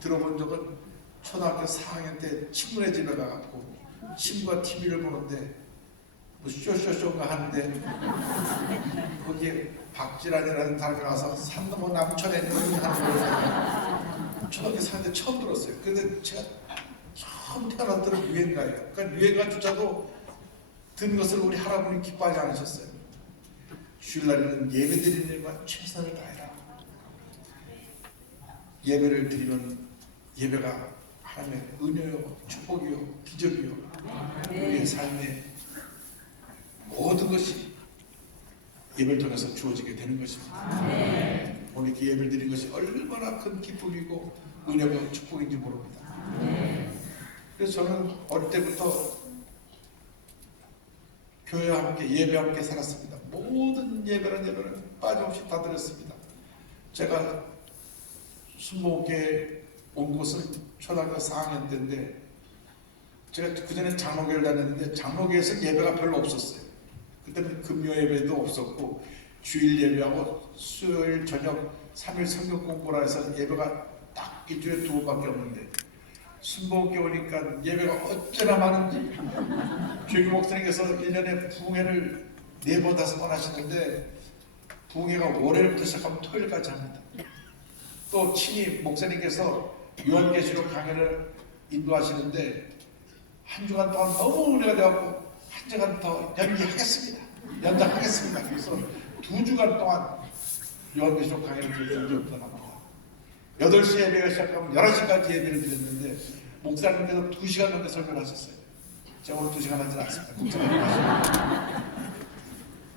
들어본 적은 초등학교 4학년 때 친구네 집에 가갖고 친구가 TV를 보는데 뭐 쇼쇼쇼가 하는데 거기에 박지란이라는 사람이 와서 산 넘어 남천에 하는 걸 초등학교 4학년 때 처음 들었어요. 근데 제가 처음 태어난 때는 유행가예요. 그러니까 유행가조차도 듣는 것을 우리 할아버지 기뻐하지 않으셨어요. 주일날에는 예배 드리는 일과 최선을 다해라. 예배를 드리면 예배가 하나님의 은혜요, 축복이요, 기적이요, 우리의 삶의 모든 것이 예배를 통해서 주어지게 되는 것입니다. 오늘 이렇게 예배를 드리는 것이 얼마나 큰 기쁨이고 은혜고 축복인지 모릅니다. 그래서 저는 어릴 때부터 교회와 함께 예배와 함께 살았습니다. 모든 예배를 빠짐없이 다 드렸습니다. 제가 순복음교회에 온 곳은 초등학교 4학년 때인데 제가 그전에 장로교회를 다녔는데 장로교회에서 예배가 별로 없었어요. 그때는 금요 예배도 없었고 주일 예배하고 수요일 저녁 3일 성경 공부라 해서 예배가 딱 일주일에 2번밖에 없는데 순복음교회 오니까 예배가 어쩌나 많은지 조기 목사님께서 1년에 부흥회를 4번 5번 하시는데 부흥회가 월요일부터 시작하면 토요일까지 합니다. 또 친히 목사님께서 요한계시록 강연을 인도하시는데 한 주간 동안 너무 은혜가 되었고 한 주간 더 연장하겠습니다. 그래서 2주간 동안 요한계시록 강연을 들은 적이 없더랍니다. 8시 예배가 시작하면 11시까지 예배를 드렸는데 목사님께서 2시간 넘게 설교를 하셨어요. 제가 오늘 2시간 하지 않습니다.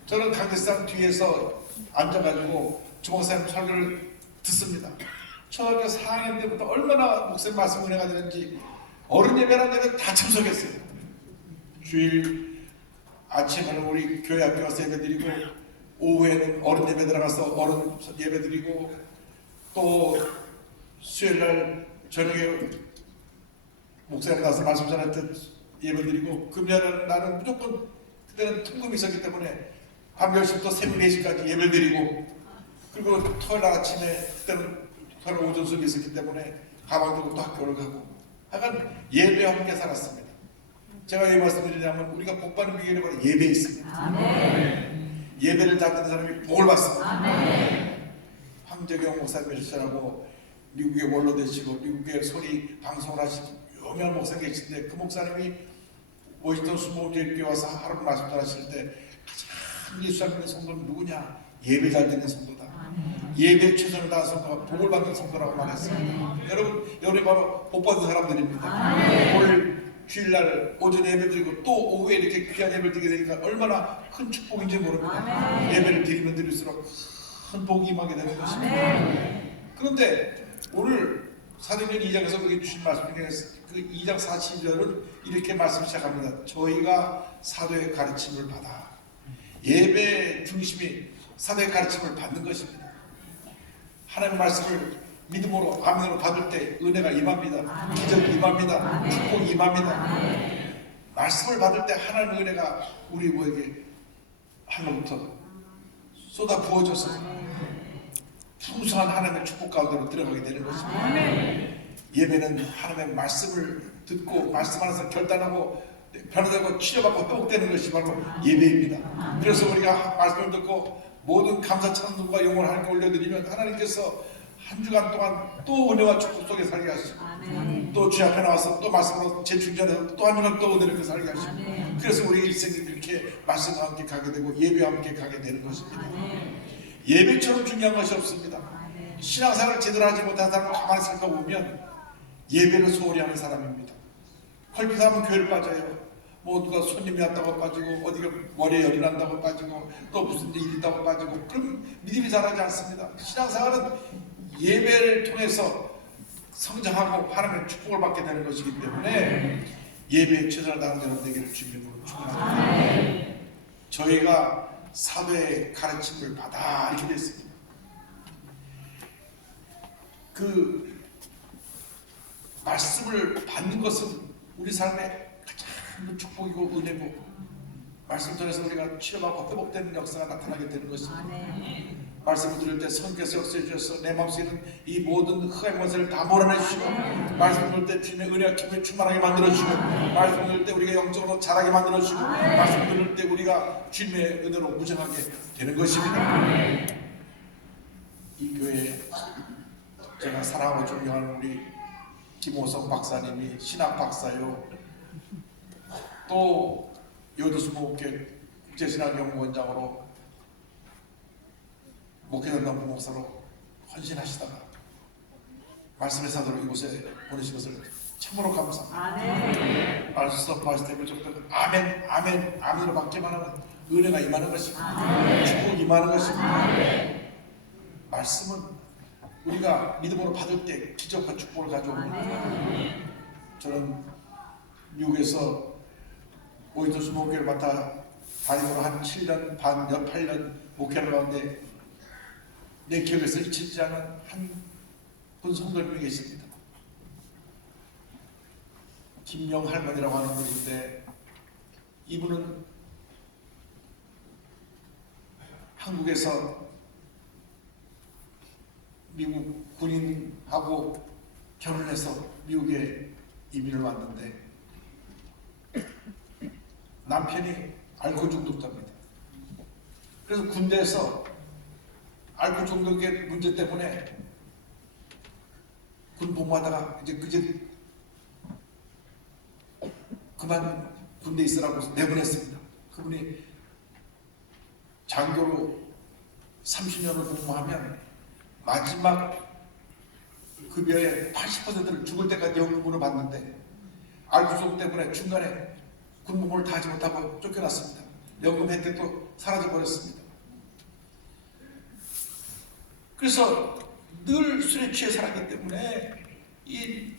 저는 강대상 뒤에서 앉아가지고 주목사님 설교를 듣습니다. 초등학교 4학년 때부터 얼마나 목사님 말씀 은혜가 되는지 어른 예배라는 데는 다 참석했어요. 주일 아침에는 우리 교회 앞에 가서 예배 드리고 오후에는 어른 예배 들어가서 어른 예배 드리고 또 수요일날 저녁에 목사님 나서 말씀 전할 때 예배 드리고 금요일은 나는 무조건 그때는 통금이 있었기 때문에 밤 10시부터 새벽 4시까지 예배 드리고 그리고 토요일 아침에 그때는 토요일 오전 수업이 있었기 때문에 가방 들고 또 학교를 가고 하여간 예배와 함께 살았습니다. 제가 왜 말씀을 드리냐면 우리가 복받는 비결이 바로 예배에 있습니다. 아멘. 예배를 잘 듣는 사람이 복을 받습니다. 아멘. 황재경 목사님을 시절하고 미국에 원로 되시고 미국에 소리 방송을 하시고 유명한 목사님 계신데 그 목사님이 워싱턴 순복음교회에 와서 하루 말씀 전하실 때 가장 예수 안 믿는 성도는 누구냐? 예배 잘 듣는 성도다. 예배 최선을 다한 성도가 복을 받는 성도라고 말했어요. 여러분이 바로 복 받은 사람들입니다. 오늘 주일날 오전에 예배 드리고 또 오후에 이렇게 귀한 예배를 드리게 되니까 얼마나 큰 축복인지 모릅니다. 예배를 드리면 드릴수록 큰 복이 임하게 되는 것입니다. 그런데 오늘 사도행전 2장에서 그렇게 주신 말씀 중에 그 2장 42절은 이렇게 말씀 시작합니다. 저희가 사도의 가르침을 받아 예배 중심이 사도의 가르침을 받는 것입니다. 하나님의 말씀을 믿음으로 아멘으로 받을 때 은혜가 임합니다. 기적이 임합니다. 축복이 임합니다. 말씀을 받을 때 하나님의 은혜가 우리 모에게 하늘부터 쏟아 부어져서 풍성한 하나님의 축복 가운데로 들어가게 되는 것입니다. 예배는 하나님의 말씀을 듣고 말씀 안에서 결단하고 변화되고 치료받고 회복되는 것이 바로 예배입니다. 그래서 우리가 말씀을 듣고 모든 감사 찬송과 영혼을 하나님께 올려드리면 하나님께서 한 주간 동안 또 은혜와 축복 속에 살게 하시고 또 주 앞에 나와서 또 말씀으로 재충전해서 또 한 주간 또 은혜를 살게 하시고 그래서 우리 일생이 이렇게 말씀과 함께 가게 되고 예배와 함께 가게 되는 것입니다. 예배처럼 중요한 것이 없습니다. 신앙생활을 제대로 하지 못한 사람을 가만히 살펴보면 예배를 소홀히 하는 사람입니다. 헐피하면 교회를 빠져요. 뭐 누가 손님이 왔다고 빠지고 어디가 머리에 열이 난다고 빠지고 또 무슨 일이 있다고 빠지고 그럼 믿음이 자라지 않습니다. 신앙생활은 예배를 통해서 성장하고 하나님의 축복을 받게 되는 것이기 때문에 예배에 최선을 다하는 여러분 되기를 주님으로 축원합니다. 저희가 사도의 가르침을 받아 이렇게 됐습니다. 그 말씀을 받는 것은 우리 삶의 가장 축복이고 은혜고 말씀 전에서 우리가 치료받고 회복되는 역사가 나타나게 되는 것입니다. 말씀을 들을 때 성께서 역사해 주셔서 내 마음속에 있는 이 모든 흑암의 것을 다 몰아내 주시고, 말씀을 들을 때 주님의 은혜와 기쁨이 충만하게 만들어 주시고, 말씀을 들을 때 우리가 영적으로 자라게 만들어 주시고, 말씀을 들을 때 우리가 주님의 은혜로 무장하게 되는 것입니다. 이 교회에 제가 사랑하고 존경하는 우리 김호성 박사님이 신학 박사요, 또 요도수목회 국제신학연구원장으로 목회전담 부목사로 헌신하시다가 말씀의 사도로 이곳에 보내신 것을 참으로 감사합니다. 말씀 선포하실 때 무조건 아멘 아멘 아멘으로 받기만 하면 은혜가 임하는 것입니다. 축복이 임하는 것입니다. 말씀은 우리가 믿음으로 받을 때 기적과 축복을 가져옵니다. 저는 미국에서 오이도수 목회를 맡아 다니고 한 7년 반, 8년 목회를 가운데 내 기억에서 잊히지 않은 한 분 성도님이 계십니다. 김영 할머니라고 하는 분인데, 이분은 한국에서 미국 군인하고 결혼해서 미국에 이민을 왔는데 남편이 알코올 중독자입니다. 그래서 군대에서 알코올 중독의 문제 때문에 군 복무하다가 이제 그만 군대 있으라고 내보냈습니다. 그분이 장교로 30년을 복무하면 마지막 급여의 80%를 죽을 때까지 연금으로 받는데, 알코올 중독 때문에 중간에 군 복무를 다 하지 못하고 쫓겨났습니다. 연금 혜택도 사라져 버렸습니다. 그래서 늘 술에 취해 살았기 때문에 이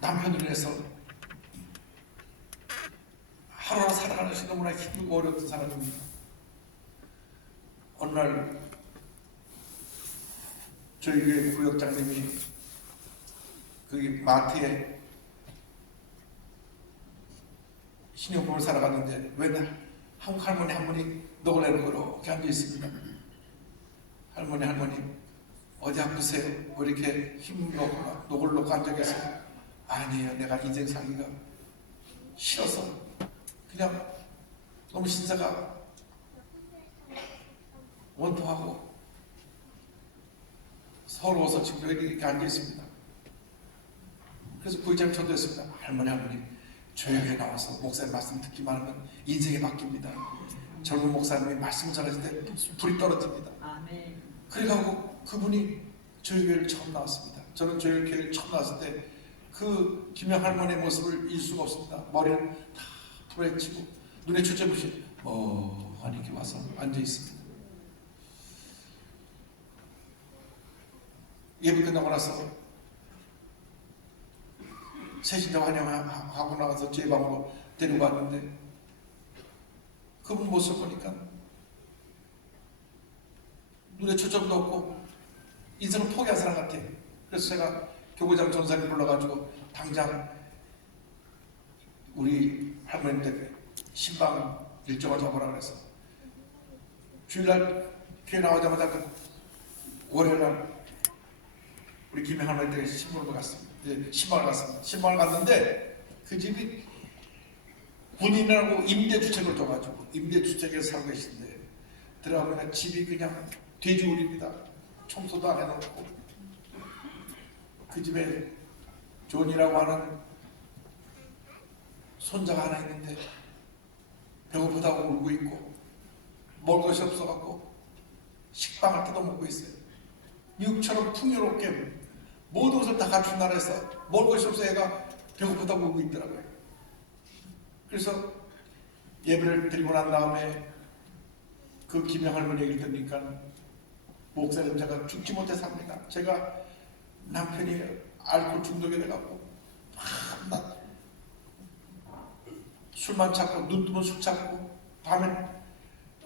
남편을 위해서 하루하루 살아가는 것이 너무나 힘들고 어려웠던 사람입니다. 어느 날 저희 교회 구역장님이 거기 마트에 신용품을 사러 갔는데 왜 한국 할머니 한 분이 녹을 내는 거로 이렇게 앉아 있습니다. 할머니 어디 아프세요? 왜 이렇게 힘 놓고 녹을 놓고 앉아 계세요? 아니에요, 내가 인생 살기가 싫어서 그냥 너무 신사가 원통하고 서러워서 지금 여기 이렇게 앉아 있습니다. 그래서 구역장님 전도했습니다. 할머니 조용히 나와서 목사님 말씀 듣기만 하면 인생이 바뀝니다. 젊은 목사님이 말씀 전하실 때 불이 떨어집니다. 그래가지고 그분이 저희 교회를 처음 나왔습니다. 저는 저희 교회를 처음 나왔을 때 그 김영 할머니의 모습을 잊을 수가 없습니다. 머리는 다 풀어헤치고 눈에 초점없이 이렇게 와서 앉아 있습니다. 예배 끝나고 나서 새신자 환영하고 나가서 제 방으로 데리고 왔는데 그분 모습 보니까 눈에 초점도 없고 인생을 포기한 사람 같아요. 그래서 제가 교구장 전사님 불러가지고 당장 우리 할머니한테 신방 일정을 잡으라 그래서 주일날 교회 나오자마자 월요일날 우리 김영 할머니 댁에 신방을 갔습니다. 신방을 갔는데 그 집이 군인이라고 임대주택을 줘가지고 임대주택에 살고 계신데 들어가면 집이 그냥 돼지우리입니다. 청소도 안 해놓고 그 집에 존이라고 하는 손자가 하나 있는데 배고프다고 울고 있고 먹을 것이 없어갖고 식빵을 뜯어먹고 있어요. 미국처럼 풍요롭게 모든 것을 다 갖춘 나라에서 먹을 것이 없어 애가 배고프다고 울고 있더라고요. 그래서 예배를 드리고 난 다음에 그 김영 할머니 얘기를 들으니까 목사님 제가 죽지 못해 삽니다. 제가 남편이 알코올 중독이 돼갖고 밤낮 술만 찾고 눈 뜨면 술 찾고 밤에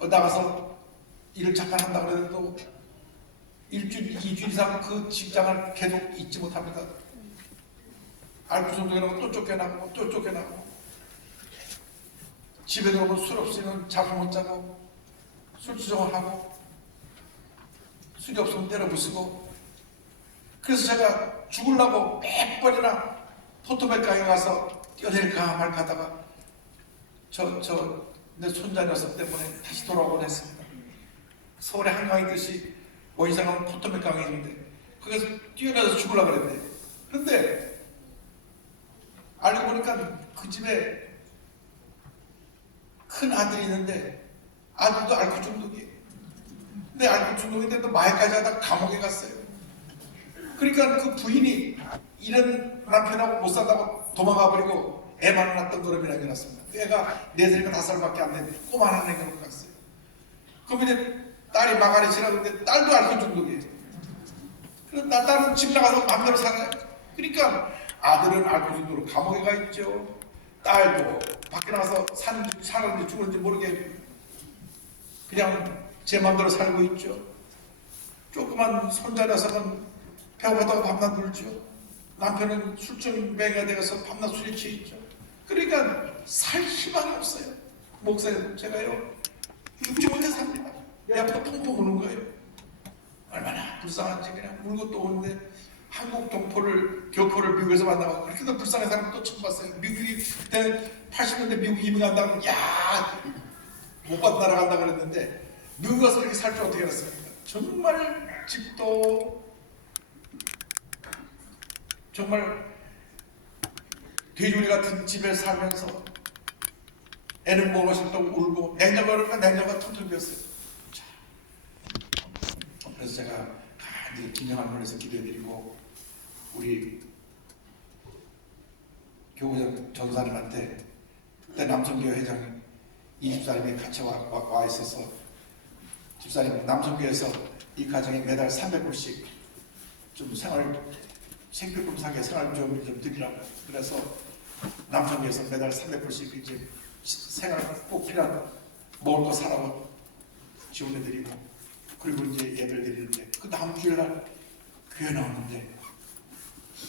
나가서 일을 잠깐 한다고 해도 일주일, 2주일 이상 그 직장을 계속 잊지 못합니다. 알코올 중독이라고 또 쫓겨나고 집에 들어오면 술 없이는 잠을 못 자고 술주정을 하고 술이 없으면 때려 부수고. 그래서 제가 죽으려고 몇 번이나 포토백강에 가서 뛰어내릴까 말까 하다가 내 손자 녀석 때문에 다시 돌아오곤 했습니다. 서울에 한강이 있듯이 원시상은 포토백강이 있는데 거기서 뛰어내려서 죽으려고 그랬는데, 그런데 알고 보니까 그 집에 큰 아들이 있는데 아들도 알코올 중독이에요. 근데 알코올 중독인데 또 마약까지 하다가 감옥에 갔어요. 그러니까 그 부인이 이런 남편하고 못 산다고 도망가 버리고 애만 낳았던 그놈이라 일어났습니다. 그 애가 4살인가 5살밖에 안 되는데 꼬마한 애가 놓고 갔어요. 그럼 이제 딸이 마가리 지나는데 딸도 알코올 중독이에요. 그럼 딸은 집 나가서 마음대로 살아요. 그러니까 아들은 알코올 중독으로 감옥에 가 있죠. 딸도 밖에 나가서 사는지 죽는지 모르게 그냥 제 마음대로 살고 있죠. 조그만 손자 녀석은 배고프다고 밤낮 놀죠. 남편은 술증뱅이가 되어서 밤낮 술에 취해 있죠. 그러니까 살 희망이 없어요. 목사님, 제가요 죽지 못해 삽니다. 내 앞에다 펑펑 우는 거예요. 얼마나 불쌍한지. 그냥 울고 또 오는데 한국 교포를 미국에서 만나고 그렇게도 불쌍한 사람 또 처음 봤어요. 미국이 그때 80년대 미국 이민 간다고 못 받고 날아간다 그랬는데 미국 가서 그렇게 살 줄 어떻게 알았습니까? 정말 집도 정말 돼지우리 같은 집에 살면서 애는 먹을 수 없다고 울고 냉장고가 텅텅 비었어요. 그래서 제가 간절히 김영환문에서 기도해드리고 우리 교구장 전사님한테 그때 남성교회 회장이 이 집사님이 같이 와 있어서 집사님 남성교회에서 이 가정에 매달 300불씩 좀 생필품 사게 생활 좀 드리라고. 그래서 남성교회에서 매달 300불씩 이제 생활 꼭 필요한 먹을 거 사라고 지원해드리고, 그리고 이제 예배를 드리는데 그 다음 주일날 교회 나오는데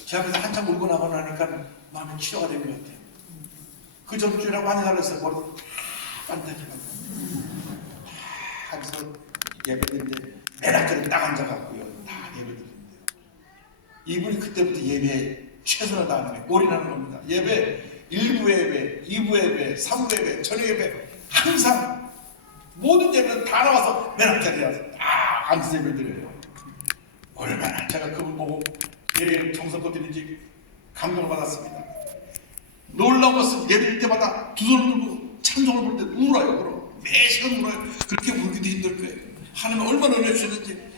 제 앞에서 한참 울고 나고 나니까 마음이 치료가 된 것 같아요. 그 전 주일에 많이 달렸어요. 머리 다 반짝이고 하면서 예배 드리는데 맨 앞자리에 딱 앉아갖고요 다 예배 드리는데요. 이분이 그때부터 예배에 최선을 다하는 거예요. 올인하는 겁니다. 예배 1부 예배, 2부 예배, 3부 예배, 저녁 예배 항상 모든 예배는 다 나와서 맨 앞자리에 다 앉아서 예배 드려요. 얼마나 제가 그분 보고 예배 정성껏 드린지 감동을 받았습니다. 놀라운 것은 예배일 때마다 두 손을 들고 찬송을 볼 때 울어요. 그럼 매시간 울어요. 그렇게 울기도 힘들 거예요. 하나님 얼마나 은혜 주셨는지,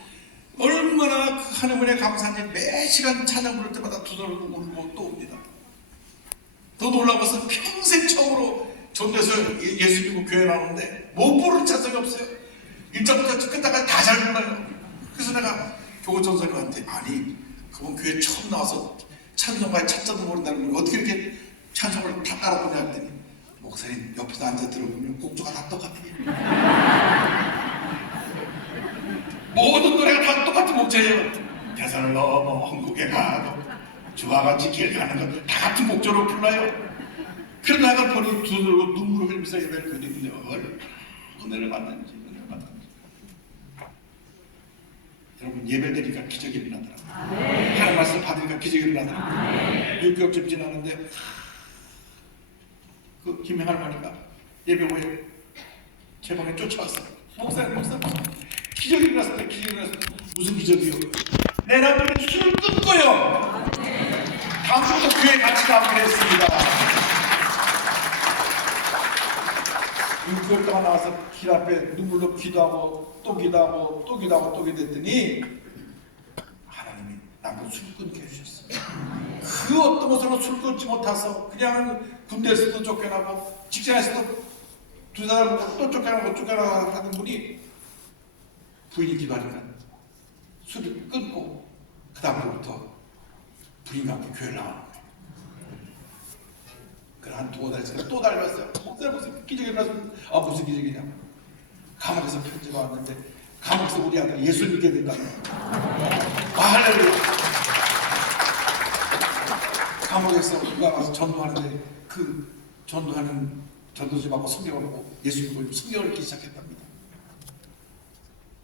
얼마나 그 하나님의 감사한지 매시간 찬양 부를 때마다 두 손을 들고 울고 또 웁니다. 더 놀라운 것은 평생 처음으로 전도에서 예수 믿고 교회 나오는데 못 부르는 찬송이 없어요. 1절부터 끝까지 다 잘 불러요. 그래서 내가 교구 전사님한테 아니 그분 교회 처음 나와서 찬송가의 첫자도 모른다는 걸 어떻게 이렇게 찬송을 다 따라 보냐 했더니 목사님 옆에서 앉아 들어보면 곡조가 다 똑같아요. 모든 노래가 다 똑같은 목조예요. 대산을 넘어 한국에 가도 주와 같이 길 가는 것들 다 같은 목조로 불러요. 그러다가 보니 두 손으로 눈물을 흘리면서 예배를 드리는데 얼마나 은혜를 받는지. 여러분 예배 드리니까 기적이 일어나더라고요. 하나님 말씀 받으니까 기적이 일어나더라고요. 6개월쯤 지났는데 그 김행 할머니가 예배 후에 제 방에 쫓아왔어요. 목사님 기적이 일어났습니다. 기적이 일어났습니다. 무슨 기적이요? 내 남편이 술을 끊고요 다음부터 교회 같이 나오기로 했습니다. 6개월 동안 나와서 길 앞에 눈물로 기도하고 또 기도하고 또 기도하고 또 기도했더니 하나님이 남편 술 끊게 해주셨어요. 그 어떤 것으로 술 끊지 못해서 그냥 군대에서도 쫓겨나고 직장에서도 2달 먹고 또 쫓겨나고 하던 분이 부인이 기도하니까 술을 끊고 그 다음부터 부인과 함께 교회를 나가는 거예요. 그래 한 2달 있으니까 또 달렸어요. 무슨 기적이 일어났으면 무슨 기적이냐. 감옥에서 편지가 왔는데 감옥에서 우리 아들이 예수 믿게 된다는 거예요. 할렐루야. 감옥에서 누가 와서 전도하는데 그 전도하는 전도지 받고 성경을 보고 예수 믿고 성경을 읽기 시작했답니다.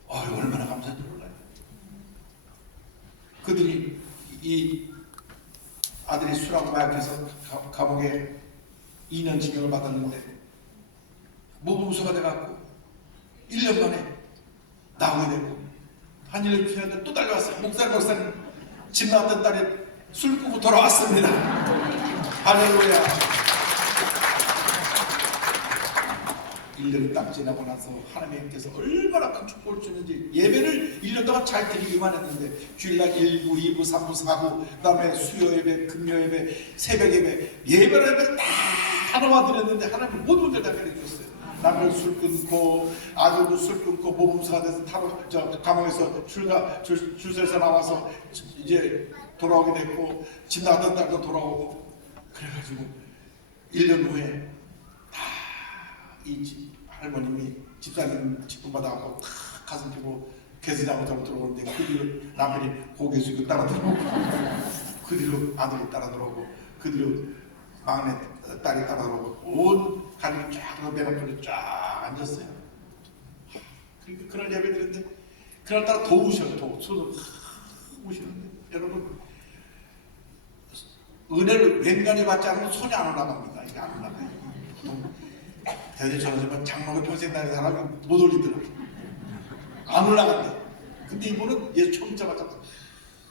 얼마나 감사한지 몰라요. 그들이 이 아들이 술하고 마약해서 감옥에 2년 징역을 받았는데 모범수가 돼갖고 1년 만에 나오게 되고 한 1년 지났는데 또 달려왔어요. 목사님 집 나왔던 딸이 술 끊고 돌아왔습니다. 할렐루야. 1년이 딱 지나고 나서 하나님께서 얼마나 큰 축복을 주는지 예배를 1년 동안 잘 드리기만 했는데 주일날 1부, 2부, 3부, 4부 그 다음에 수요 예배, 금요 예배, 새벽 예배 예배를 다 하나만 드렸는데 하나님 모든 문제를 다 해주셨어요. 남편 술 끊고 아들도 술 끊고 모범수가 돼서 감옥에서 줄 서서 나와서 이제 돌아오게 됐고 집 나왔던 딸도 돌아오고 그래가지고 1년 후에 이 할머님이 집사님 직분 받아갖고 가슴 피고 개수장으로 들어오는데 그 뒤로 남편이 고개 숙이고 따라 들어오고 그 뒤로 아들이 따라 들어오고 그 뒤로 막내 딸이 따라 들어오고 온 가족이 쫙 내 앞에 쫙 앉았어요. 그러니까 그런 예배 드렸는데 그날따라 더 우셔요. 더 손을 우시는데 여러분 은혜를 웬간히 받지 않으면 손이 안 올라갑니다. 이게 안 올라가요. 대대처럼 장막을 평생 다니는 사람이 못 올리더라고요. 안 올라간대. 근데 이분은 예수 처음 잡았잖아.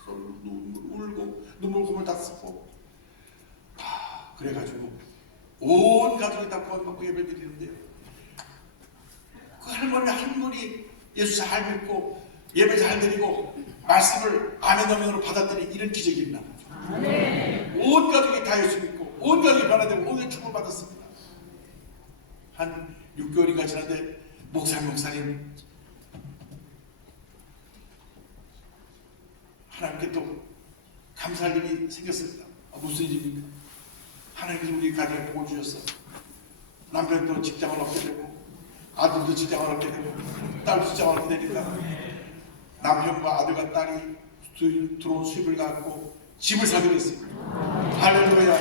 울고 눈물 고물 다 쓰고 그래가지고 온 가족이 다 구원받고 예배 드리는데요. 그 할머니 예수 잘 믿고 예배 잘 드리고 말씀을 아멘 어멘으로 받았더니 이런 기적이 있나 보죠. 온 가족이 다 예수 믿고 온 가족이 변화되고 온 가족이 축복을 받았습니다. 한 6개월인가 지났는데 목사님 하나님께 또 감사할 일이 생겼습니다. 무슨 일입니까? 하나님께서 우리 가정에 복을 주셨어요. 남편도 직장을 얻게 되고 아들도 직장을 얻게 되고 딸도 직장을 얻게 되니까 남편과 아들과 딸이 들어온 수입을 갖고 집을 사기로 했습니다. 할렐루야.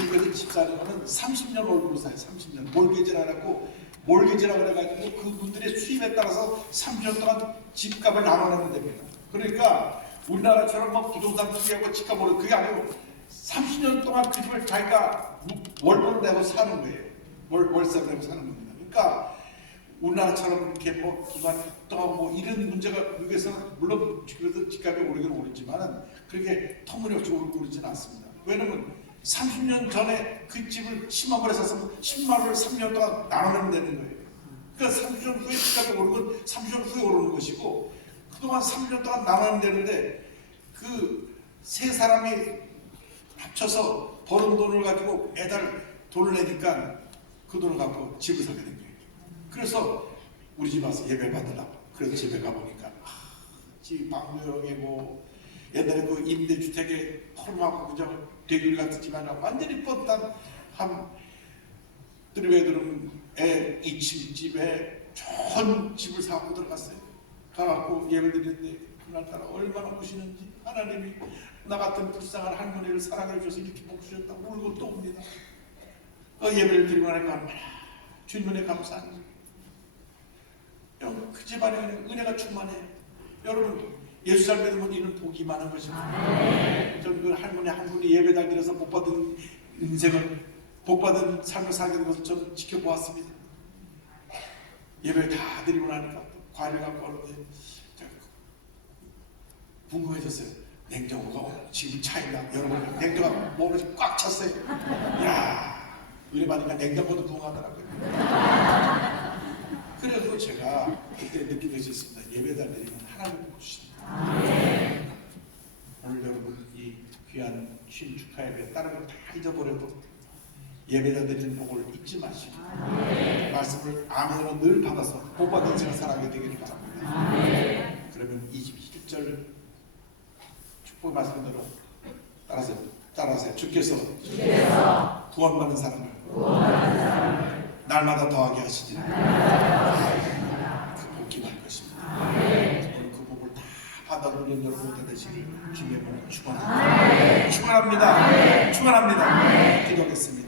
미국에서 집 사는 거는 30년 월급으로 사요. 30년 몰개지라고 몰개지라 그래가지고 그분들의 수입에 따라서 30년 동안 집값을 나눠내면 됩니다. 그러니까 우리나라처럼 뭐 부동산 투기하고 집값 오르고 그게 아니고 30년 동안 그 집을 자기가 월급을 내고 사는 거예요. 월세를 내고 사는 겁니다. 그러니까 우리나라처럼 이렇게 뭐 기관 활동하고 뭐 이런 문제가 미국에서 물론 그래도 집값이 오르긴 오르지만은 그렇게 터무니없이 오르고 그러지는 않습니다. 왜냐면 30년 전에 그 집을 10만 원에 샀으면 10만 원을 3년 동안 나눠내면 되는 거예요. 그러니까 30년 후에 집값이 오르면 30년 후에 오르는 것이고 그동안 3년 동안 나눠내면 되는데 그 세 사람이 합쳐서 버는 돈을 가지고 매달 돈을 내니까 그 돈을 갖고 집을 사게 된 거예요. 그래서 우리 집 와서 예배 받으려고 그래서 집에 가보니까 집이 방묘형이고 옛날에 그 임대주택에 헐막하고 그저 대귤 같았지만 완전히 뻗단 한 드리베드룸에 2층 집에 좋은 집을 사고 들어갔어요. 가갖고 예배 드리는데 그날따라 얼마나 우시는지 하나님이 나 같은 불쌍한 할머니를 사랑해 주셔서 이렇게 복 주셨다고 울고 또 옵니다. 예배를 드리고 나니까 주님의 감사합니다. 여러분 그 집안에 은혜가 충만해요. 여러분 예수 잘 믿으면 이런 복이 많은 것입니다. 저는 그 할머니 한 분이 예배 잘 드려서 복 받은 인생을 복 받은 삶을 살게 된 것을 저는 지켜보았습니다. 예배를 다 드리고 나니까 과일을 갖고 오는데 궁금해졌어요. 냉장고가 지금 차이나 여러분 냉장고가 몸을 꽉 찼어요. 이야 은혜 받으니까 냉장고도 궁금하더라고요. 그래서 제가 그때 느끼게 됐습니다. 예배 잘 드리면 하나님 복 주십니다. 오늘 여러분 이 귀한 쉼 축하 예배 다른 거 다 잊어버려도 예배자 드리는 복을 잊지 마시고 말씀을 아멘으로 늘 받아서 복 받은 인생을 살아가게 되기를 바랍니다. 그러면 21절 축복 말씀대로 따라하세요. 주께서 구원받는 사람을 날마다 더하게 하시리라. 그 복 기도할 것입니다. 오늘 그 복을 다 받아 누리는 여러분 되시길 주님의 이름으로 축원합니다. 축원합니다. 기도하겠습니다.